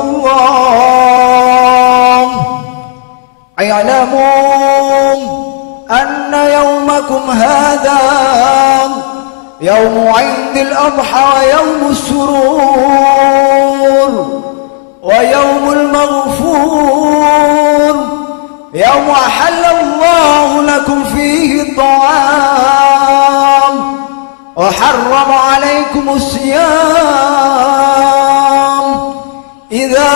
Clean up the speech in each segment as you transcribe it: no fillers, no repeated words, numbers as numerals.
الله اعلموا أن يومكم هذا يوم عيد الأضحى ويوم السرور ويوم المغفور، يوم أحل الله لكم فيه الطعام وحرم عليكم الصيام. إذا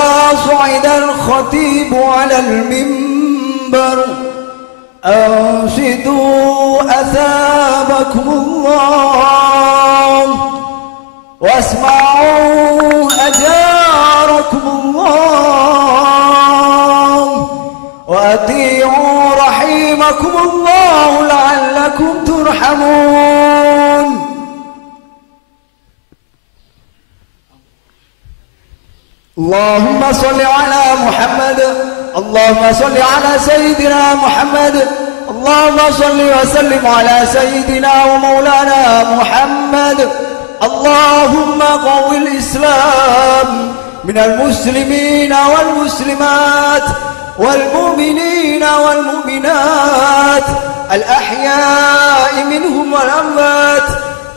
صعد الخطيب على المنبر أنشدوا أثابكم الله واسمعوا أجاركم الله وأطيعوا رحيمكم الله لعلكم ترحمون. اللهم صل على محمد، اللهم صل على سيدنا محمد، اللهم صل وسلم على سيدنا ومولانا محمد. اللهم قو الإسلام من المسلمين والمسلمات والمؤمنين والمؤمنات الأحياء منهم والأموات،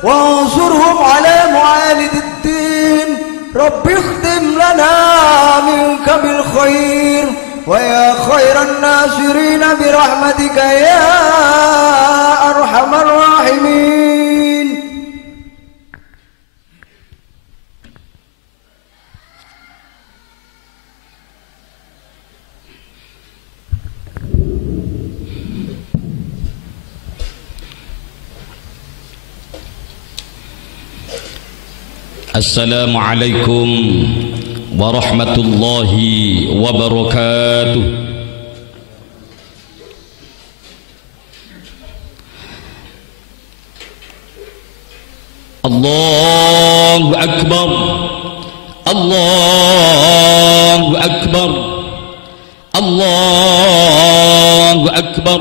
وانصرهم على معاند الدين. رب اختم لنا منك بالخير ويا خير الناصرين برحمتك يا أرحم الراحمين. Assalamualaikum warahmatullahi wabarakatuh. Allahu Akbar, Allahu Akbar, Allahu Akbar,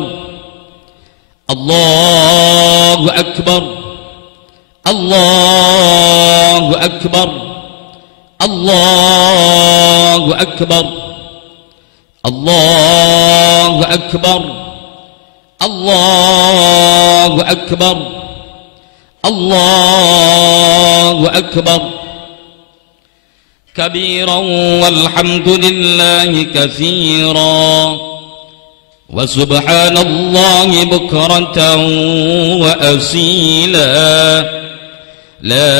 Allahu Akbar, Allahu Akbar, Allahu Akbar, Allahu Akbar, Allahu Akbar, Allahu Akbar. Kabiran walhamdulillahi katsiran wa subhanallahi bukratan wa asila. La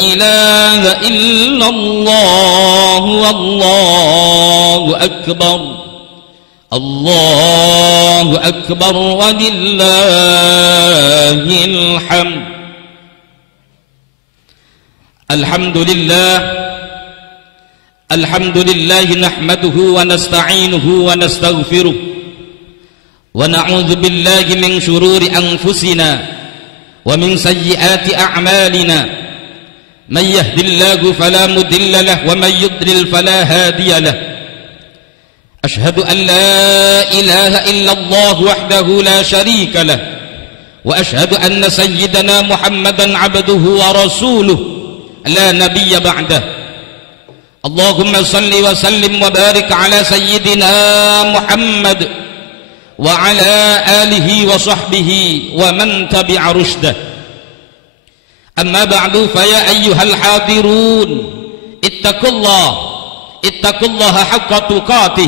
ilaha illallah wallahu akbar, Allahu akbar walillahil hamd. Alhamdulillah, alhamdulillah nahmaduhu wa nasta'inuhu wa nastaghfiruh wa na'udzu billahi min shururi anfusina wa min sayyiati a'malina. Man yahdihillahu fala mudilla lahu wa man yudlil fala hadiya lahu. Ashhadu an la ilaha illallah wahdahu la sharika lahu wa ashhadu anna sayyidana Muhammadan abduhu wa rasuluh la nabiyya ba'dah. Allahumma salli wa sallim wa barik ala sayyidina Muhammad wa ala alihi wa sahbihi wa man tabi'a rushdah. Amma ba'du, fa ya ayyuhal hadirun ittaqullaha haqqa tuqatih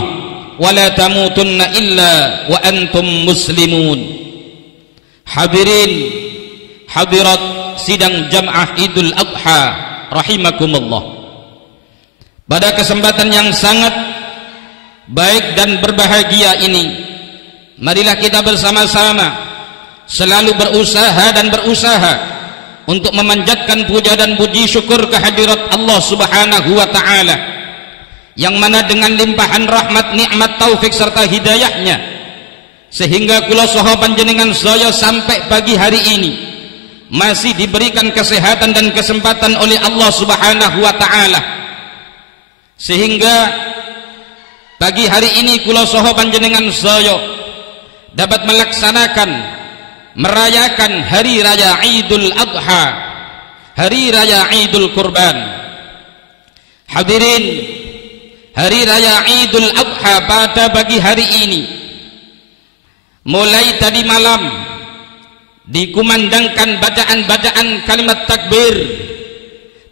wa la tamutunna illa wa antum muslimun. Hadirin hadirat sidang Jamaah Idul Adha rahimakumullah. Pada kesempatan yang sangat baik dan berbahagia ini, marilah kita bersama-sama selalu berusaha untuk memanjatkan puja dan puji syukur kehadirat Allah Subhanahu wa taala, yang mana dengan limpahan rahmat, nikmat, taufik serta hidayahnya, sehingga kula saha panjenengan saya sampai pagi hari ini masih diberikan kesehatan dan kesempatan oleh Allah Subhanahu wa taala, sehingga pagi hari ini kula saha panjenengan saya dapat merayakan hari raya Idul Adha, hari raya Idul Kurban. Hadirin, hari raya Idul Adha pada pagi hari ini, mulai tadi malam dikumandangkan bacaan-bacaan kalimat takbir,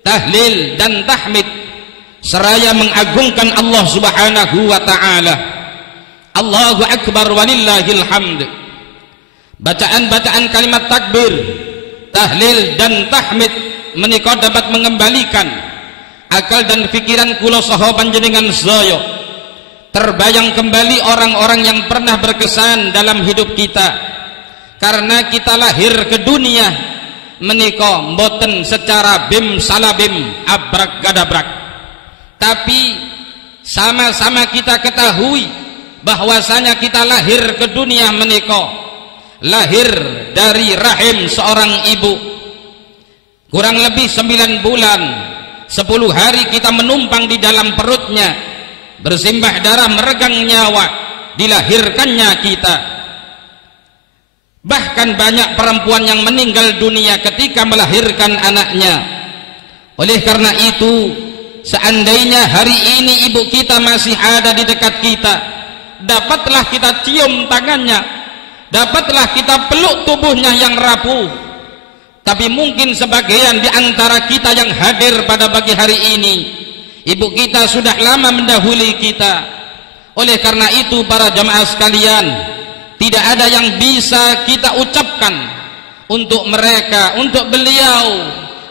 tahlil dan tahmid seraya mengagungkan Allah Subhanahu wa taala. Allahu akbar walillahil hamd. Bacaan-bacaan kalimat takbir, tahlil dan tahmid menika dapat mengembalikan akal dan pikiran kula saha panjenengan sedaya. Terbayang kembali orang-orang yang pernah berkesan dalam hidup kita. Karena kita lahir ke dunia menika mboten secara bim salabim abrak gadabrak. Tapi sama-sama kita ketahui bahwasanya kita lahir ke dunia menika lahir dari rahim seorang ibu. Kurang lebih 9 bulan 10 hari kita menumpang di dalam perutnya, bersimbah darah, meregang nyawa, dilahirkannya kita. Bahkan banyak perempuan yang meninggal dunia ketika melahirkan anaknya. Oleh karena itu, seandainya hari ini ibu kita masih ada di dekat kita, dapatlah kita cium tangannya, dapatlah kita peluk tubuhnya yang rapuh. Tapi mungkin sebagian di antara kita yang hadir pada pagi hari ini, ibu kita sudah lama mendahului kita. Oleh karena itu para jamaah sekalian, tidak ada yang bisa kita ucapkan untuk mereka, untuk beliau,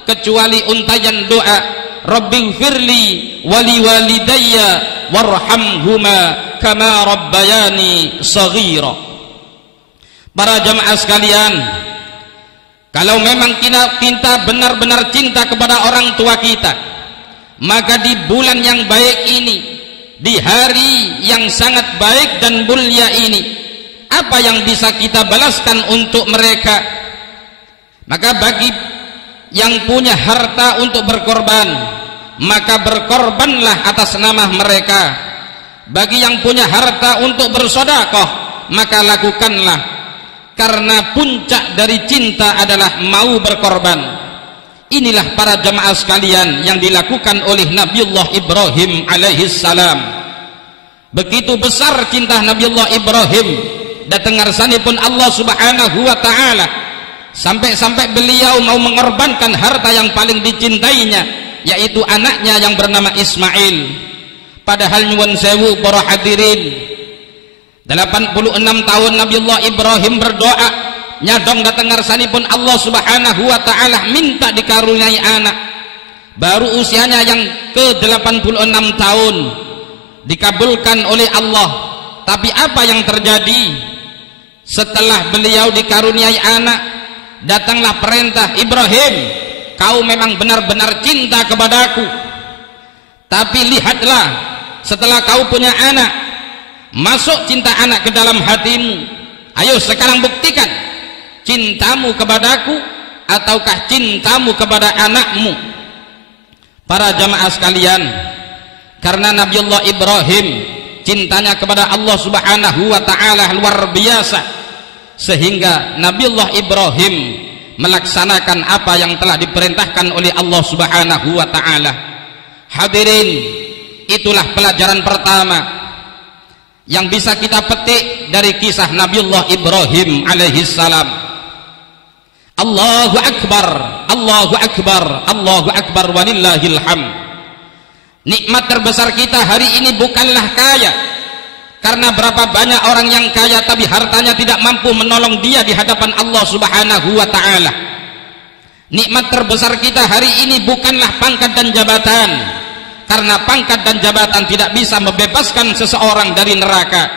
kecuali untayan doa, Rabbighfirli wali walidayya warhamhuma kama rabbayani shaghira. Para jamaah sekalian, kalau memang kita benar-benar cinta kepada orang tua kita, maka di bulan yang baik ini, di hari yang sangat baik dan mulia ini, apa yang bisa kita balaskan untuk mereka? Maka bagi yang punya harta untuk berkorban, maka berkorbanlah atas nama mereka. Bagi yang punya harta untuk bersedekah, maka lakukanlah, karena puncak dari cinta adalah mau berkorban. Inilah para jamaah sekalian yang dilakukan oleh Nabiullah Ibrahim alaihissalam. Begitu besar cinta Nabiullah Ibrahim, datang ngarsanipun Allah Subhanahu wa taala, sampai-sampai beliau mau mengorbankan harta yang paling dicintainya, yaitu anaknya yang bernama Ismail. Padahal nyuwun sewu para hadirin, 86 tahun Nabiullah Ibrahim berdoa, nyadong datang ngarsanipun Allah Subhanahu wa taala minta dikaruniai anak. Baru usianya yang ke-86 tahun dikabulkan oleh Allah. Tapi apa yang terjadi? Setelah beliau dikaruniai anak, datanglah perintah, Ibrahim, kau memang benar-benar cinta kepadaku, tapi lihatlah, setelah kau punya anak, masuk cinta anak ke dalam hatimu. Ayo sekarang buktikan cintamu kepadaku ataukah cintamu kepada anakmu. Para jamaah sekalian, karena Nabiullah Ibrahim cintanya kepada Allah Subhanahu wa taala luar biasa, sehingga Nabiullah Ibrahim melaksanakan apa yang telah diperintahkan oleh Allah Subhanahu wa taala. Hadirin, itulah pelajaran pertama yang bisa kita petik dari kisah Nabiullah Ibrahim alaihissalam. Allahu akbar, Allahu akbar, Allahu akbar walillahil hamd. Nikmat terbesar kita hari ini bukanlah kaya, karena berapa banyak orang yang kaya tapi hartanya tidak mampu menolong dia di hadapan Allah Subhanahu wa taala. Nikmat terbesar kita hari ini bukanlah pangkat dan jabatan, karena pangkat dan jabatan tidak bisa membebaskan seseorang dari neraka.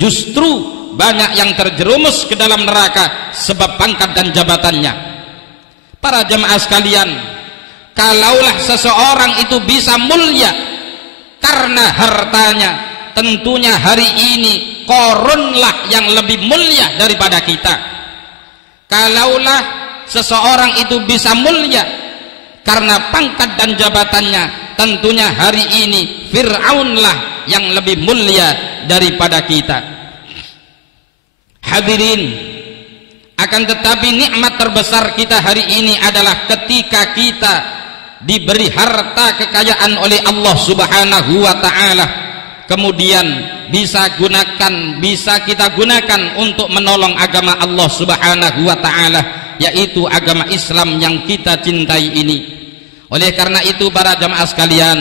Justru banyak yang terjerumus ke dalam neraka sebab pangkat dan jabatannya. Para jemaah sekalian, kalaulah seseorang itu bisa mulia karena hartanya, tentunya hari ini korunlah yang lebih mulia daripada kita. Kalaulah seseorang itu bisa mulia karena pangkat dan jabatannya, tentunya hari ini Fir'aunlah yang lebih mulia daripada kita. Hadirin, akan tetapi nikmat terbesar kita hari ini adalah ketika kita diberi harta kekayaan oleh Allah Subhanahu wa taala, kemudian bisa kita gunakan untuk menolong agama Allah Subhanahu wa taala, yaitu agama Islam yang kita cintai ini. Oleh karena itu para jamaah sekalian,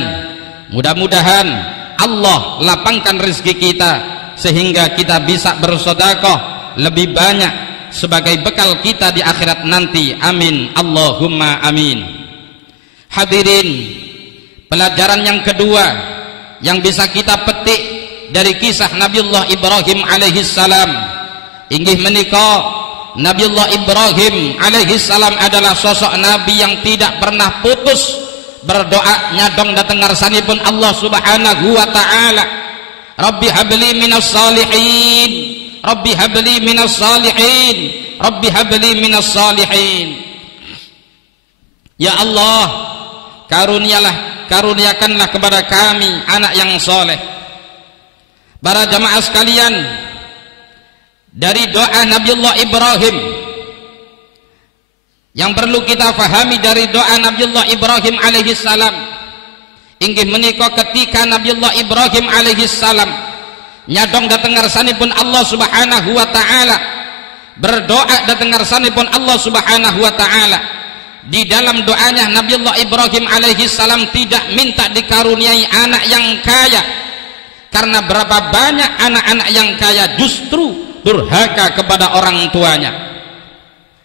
mudah-mudahan Allah lapangkan rezeki kita sehingga kita bisa bersedekah lebih banyak sebagai bekal kita di akhirat nanti. Amin Allahumma amin. Hadirin, pelajaran yang kedua yang bisa kita petik dari kisah Nabiullah Ibrahim alaihissalam, inggih menika Nabiullah Ibrahim alaihissalam adalah sosok nabi yang tidak pernah putus berdoa nyadong dateng ngarsanipun Allah Subhanahu wa taala. Rabbi habli minas salihin, Rabbi habli minas salihin, Rabbi habli minas salihin. Ya Allah, karuniakanlah kepada kami anak yang soleh. Para jamaah sekalian, dari doa Nabiullah Ibrahim yang perlu kita fahami dari doa Nabiullah Ibrahim alaihissalam, inggih menika ketika Nabiullah Ibrahim alaihissalam nyadong dateng ngarsanipun Allah Subhanahu wa taala, berdoa dateng ngarsanipun Allah Subhanahu wa taala. Di dalam doanya Nabiullah Ibrahim alaihissalam tidak minta dikaruniai anak yang kaya, karena berapa banyak anak-anak yang kaya justru durhaka kepada orang tuanya.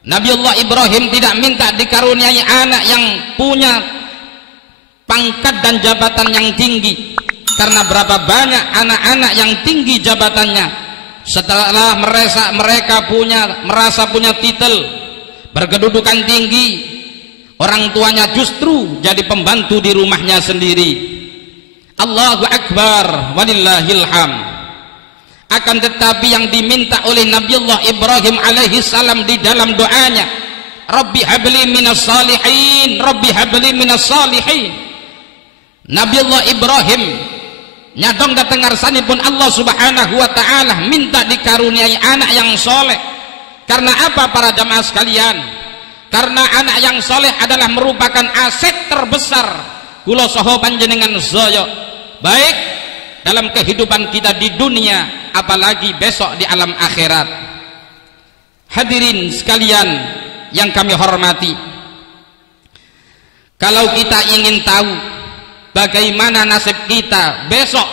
Nabiullah Ibrahim tidak minta dikaruniai anak yang punya pangkat dan jabatan yang tinggi, karena berapa banyak anak-anak yang tinggi jabatannya setelah mereka merasa punya titel, berkedudukan tinggi, orang tuanya justru jadi pembantu di rumahnya sendiri. Allahu Akbar walillahil hamd. Akan tetapi yang diminta oleh Nabiullah Ibrahim alaihissalam di dalam doanya, Rabbi habli minas salihin, Rabbi habli minas salihin. Nabiullah Ibrahim nyadong dateng ngarsanipun Allah Subhanahu wa taala minta dikaruniai anak yang soleh. Karena apa para jamaah sekalian? Karena anak yang soleh adalah merupakan aset terbesar kula saha panjenengan sedaya, baik dalam kehidupan kita di dunia apalagi besok di alam akhirat. Hadirin sekalian yang kami hormati, kalau kita ingin tahu bagaimana nasib kita besok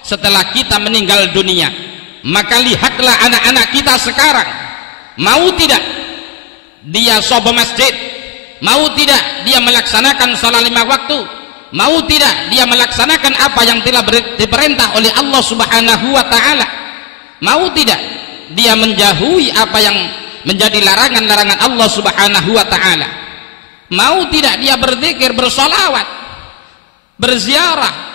setelah kita meninggal dunia, maka lihatlah anak-anak kita sekarang. Mau tidak dia sholat masjid, mau tidak dia melaksanakan salat 5 waktu, mau tidak dia melaksanakan apa yang telah diperintah oleh Allah Subhanahu wa taala, mau tidak dia menjauhi apa yang menjadi larangan-larangan Allah Subhanahu wa taala, mau tidak dia berzikir, bersolawat, berziarah.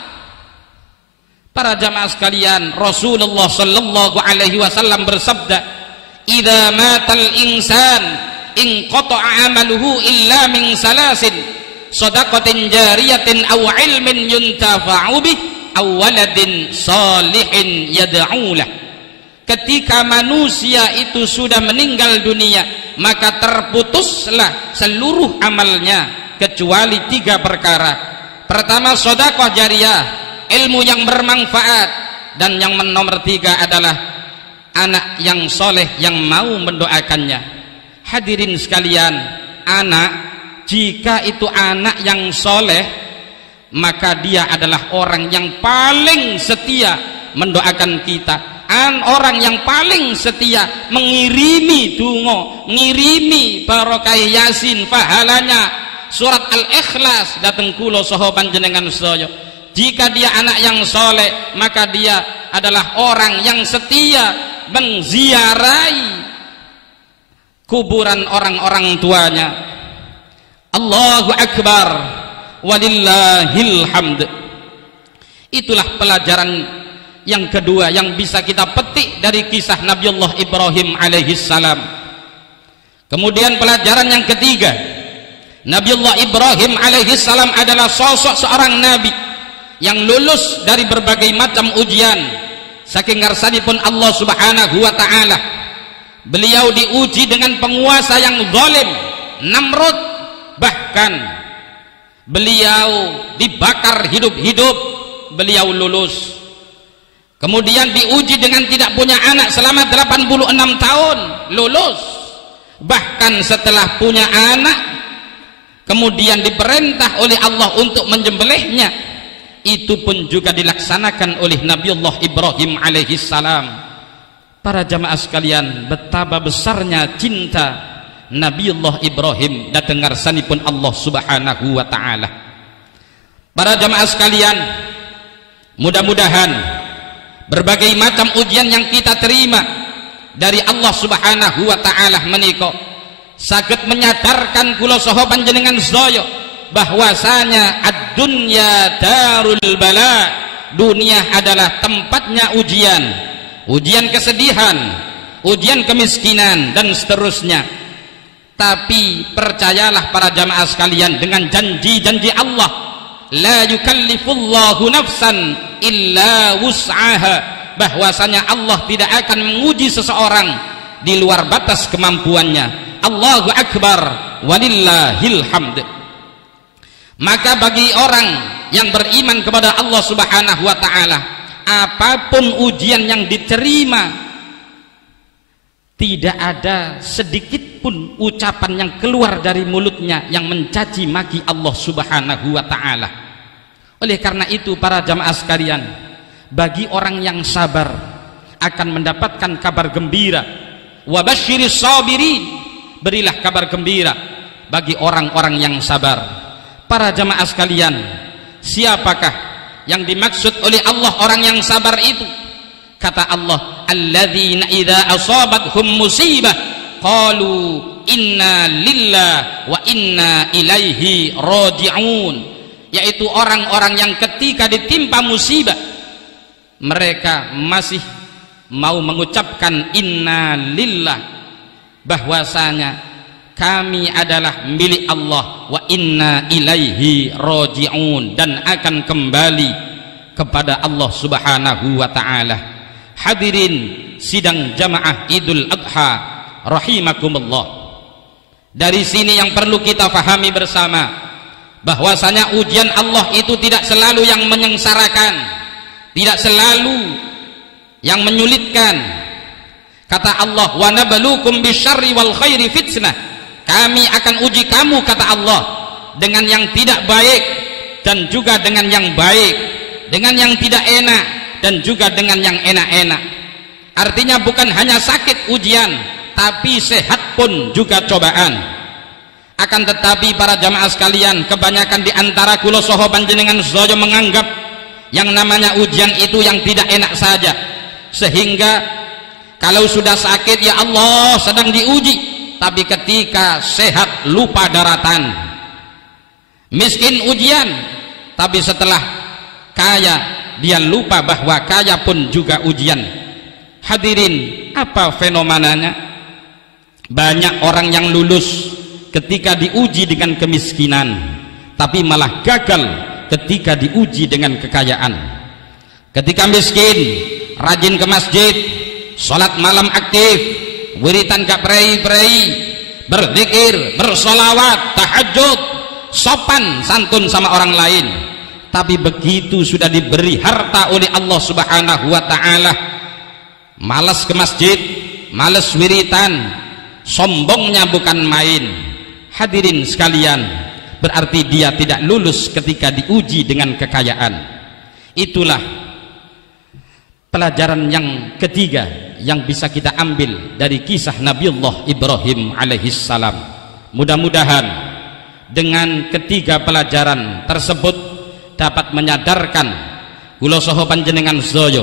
Para jamaah sekalian, Rasulullah sallallahu alaihi wasallam bersabda, "Idza matal insan in qata'a amaluhu illa min salasin, shadaqatin jariyatin aw ilmin yuntafa'u bih aw waladin salihin yad'u lah." Ketika manusia itu sudah meninggal dunia, maka terputuslah seluruh amalnya kecuali 3 perkara. Pertama, sedekah jariyah, ilmu yang bermanfaat, dan yang nomor 3 adalah anak yang soleh yang mau mendoakannya. Hadirin sekalian, anak, jika itu anak yang soleh, maka dia adalah orang yang paling setia mendoakan kita, orang yang paling setia mengirimi donga, ngirimi barokah Yasin, pahalanya surat Al-Ikhlas dateng kula saha panjenengan sedaya. Jika dia anak yang soleh, maka dia adalah orang yang setia menziarahi kuburan orang-orang tuanya. Allahu Akbar walillahil hamd. Itulah pelajaran yang kedua yang bisa kita petik dari kisah Nabiullah Ibrahim alaihissalam. Kemudian pelajaran yang ketiga, Nabiullah Ibrahim alaihissalam adalah sosok seorang nabi yang lulus dari berbagai macam ujian saking ngarsanipun Allah Subhanahu wa taala. Beliau diuji dengan penguasa yang zalim, Namrud. Bahkan beliau dibakar hidup-hidup, beliau lulus. Kemudian diuji dengan tidak punya anak selama 86 tahun, lulus. Bahkan setelah punya anak, kemudian diperintah oleh Allah untuk menyembelihnya, itu pun juga dilaksanakan oleh Nabiullah Ibrahim alaihi salam. Para jamaah sekalian, betapa besarnya cinta Nabiullah Ibrahim dan dengarsanipun Allah subhanahu wa ta'ala. Para jamaah sekalian, mudah-mudahan berbagai macam ujian yang kita terima dari Allah subhanahu wa ta'ala menika saged menyadarkan kula saha panjenengan sedaya bahwasanya ad-dunya darul bala, dunia adalah tempatnya ujian, ujian kesedihan, ujian kemiskinan dan seterusnya. Tapi percayalah para jamaah sekalian dengan janji-janji Allah, la yukallifullahu nafsan illa wus'aha, bahwasanya Allah tidak akan menguji seseorang di luar batas kemampuannya. Allahu akbar walillahil hamd. Maka bagi orang yang beriman kepada Allah subhanahu wa ta'ala, apapun ujian yang diterima, tidak ada sedikit pun ucapan yang keluar dari mulutnya yang mencaci maki Allah subhanahu wa ta'ala. Oleh karena itu para jamaah sekalian, bagi orang yang sabar akan mendapatkan kabar gembira. Wa basyiris sabirin, berilah kabar gembira bagi orang-orang yang sabar. Para jamaah sekalian, siapakah yang dimaksud oleh Allah orang yang sabar itu? Kata Allah, alladzina idza asabathum musibah qalu inna lillahi wa inna ilaihi raji'un, yaitu orang-orang yang ketika ditimpa musibah mereka masih mau mengucapkan inna lillah, bahwasanya kami adalah milik Allah, wa inna ilaihi raji'un, dan akan kembali kepada Allah subhanahu wa ta'ala. Hadirin sidang jamaah Idul Adha rahimakumullah, dari sini yang perlu kita fahami bersama bahwasanya ujian Allah itu tidak selalu yang menyengsarakan, tidak selalu yang menyulitkan. Kata Allah, wa nabluukum bisyarri wal khairi fitnah, kami akan uji kamu, kata Allah, dengan yang tidak baik dan juga dengan yang baik, dengan yang tidak enak dan juga dengan yang enak-enak. Artinya bukan hanya sakit ujian, tapi sehat pun juga cobaan. Akan tetapi para jamaah sekalian, kebanyakan di antara kula saha panjenengan sedaya menganggap yang namanya ujian itu yang tidak enak saja, sehingga kalau sudah sakit, ya Allah sedang diuji, tapi ketika sehat lupa daratan. Miskin ujian, tapi setelah kaya dia lupa bahwa kaya pun juga ujian. Hadirin, apa fenomenanya? Banyak orang yang lulus ketika diuji dengan kemiskinan, tapi malah gagal ketika diuji dengan kekayaan. Ketika miskin, rajin ke masjid, sholat malam aktif, wiritan gak prei-prei, berzikir, bersolawat, tahajud, sopan santun sama orang lain. Tapi begitu sudah diberi harta oleh Allah subhanahu wa ta'ala, malas ke masjid, malas wiritan, sombongnya bukan main. Hadirin sekalian, berarti dia tidak lulus ketika diuji dengan kekayaan. Itulah pelajaran yang ketiga yang bisa kita ambil dari kisah Nabiullah Ibrahim alaihissalam. Mudah-mudahan dengan ketiga pelajaran tersebut dapat menyadarkan kula saha panjenengan sedaya,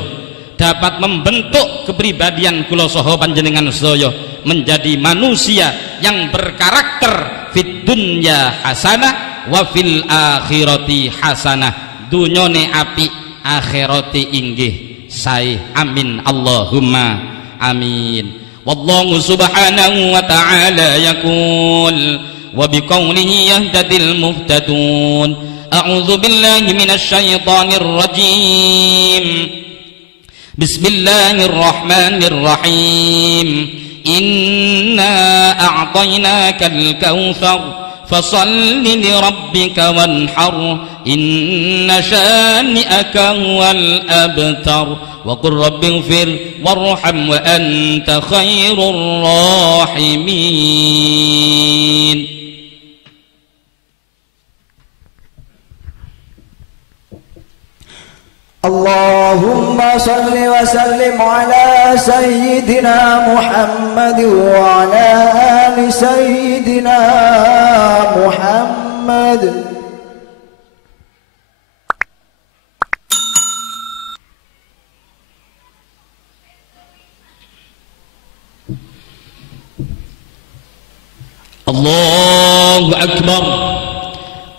dapat membentuk kepribadian kula saha panjenengan sedaya menjadi manusia yang berkarakter fid dunya hasanah wa fil akhirati hasanah. Dunyane apik, akhirate inggih sae. Amin Allahumma amin. Wallahu subhanahu wa ta'ala yaqul wa biqaulihi yahtadil muhtadun. أعوذ بالله من الشيطان الرجيم. بسم الله الرحمن الرحيم. إنا أعطيناك الكوثر فصل لربك وانحر إن شانئك هو الأبتر وقل رب اغفر وارحم وأنت خير الراحمين. اللهم صل وسلم على سيدنا محمد وعلى آل سيدنا محمد. الله أكبر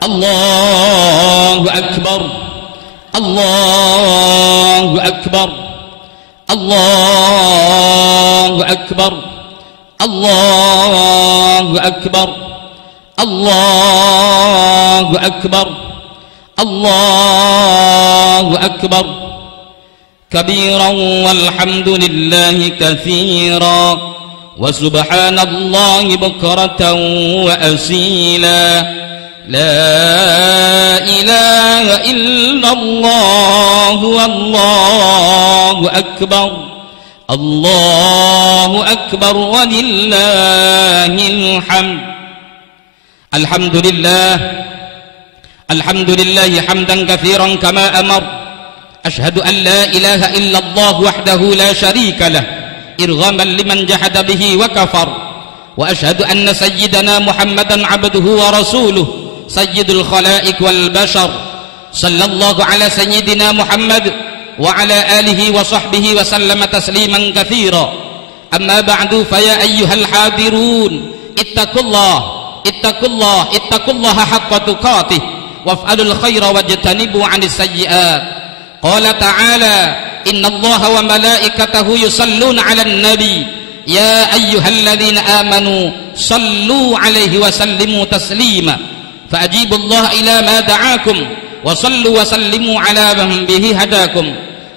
الله أكبر الله أكبر الله أكبر الله أكبر الله أكبر الله أكبر كبيرا والحمد لله كثيرا وسبحان الله بكرة وأصيلا لا إله إلا الله والله أكبر الله أكبر ولله الحمد. الحمد لله حمدا كثيرا كما أمر. أشهد أن لا إله إلا الله وحده لا شريك له إرغاما لمن جحد به وكفر. وأشهد أن سيدنا محمدا عبده ورسوله سيد الخلائق والبشر. صلى الله على سيدنا محمد وعلى آله وصحبه وسلم تسليما كثيرا. أما بعد فيا أيها الحاضرون اتقوا الله اتقوا الله اتقوا الله حق تقاته وافعلوا الخير واجتنبوا عن السيئات. قال تعالى إن الله وملائكته يصلون على النبي يا أيها الذين آمنوا صلوا عليه وسلموا تسليما. فأجيبوا الله إلى ما دعاكم وصلوا وسلموا على من به هداكم.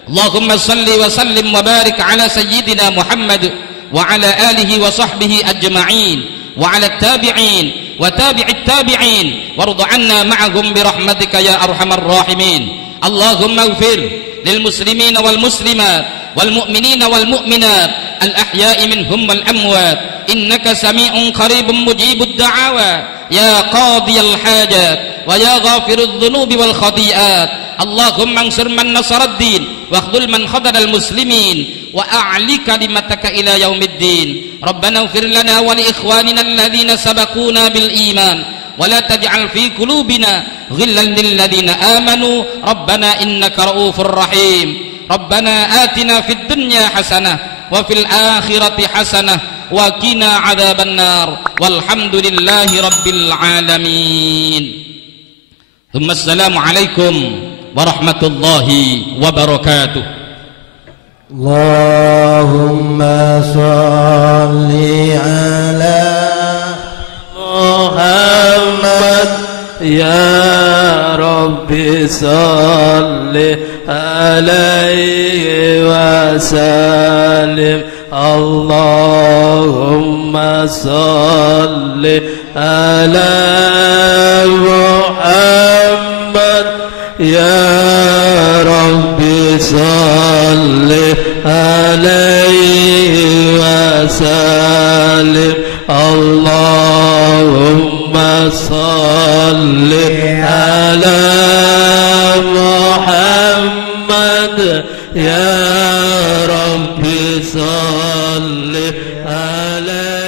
اللهم صل وسلم وبارك على سيدنا محمد وعلى آله وصحبه أجمعين وعلى التابعين وتابع التابعين وارض عنا معهم برحمتك يا أرحم الراحمين. اللهم اغفر للمسلمين والمسلمات والمؤمنين والمؤمنات الأحياء منهم والأموات إنك سميع قريب مجيب الدعوات يا قاضي الحاجات ويا غافر الذنوب والخطيئات. اللهم انصر من نصر الدين واخذل من خذل المسلمين وأعلي كلمتك إلى يوم الدين. ربنا اغفر لنا ولإخواننا الذين سبقونا بالإيمان ولا تجعل في قلوبنا غلا للذين آمنوا ربنا إنك رؤوف رحيم. ربنا آتنا في الدنيا حسنة وفي الآخرة حسنة وقنا عذاب النار والحمد لله رب العالمين. ثم السلام عليكم ورحمة الله وبركاته. اللهم صل على محمد يا رب صل عليه وسلم. اللهم صل على محمد يا رب صل عليه وسلم. اللهم صل على محمد يا رب صل عليه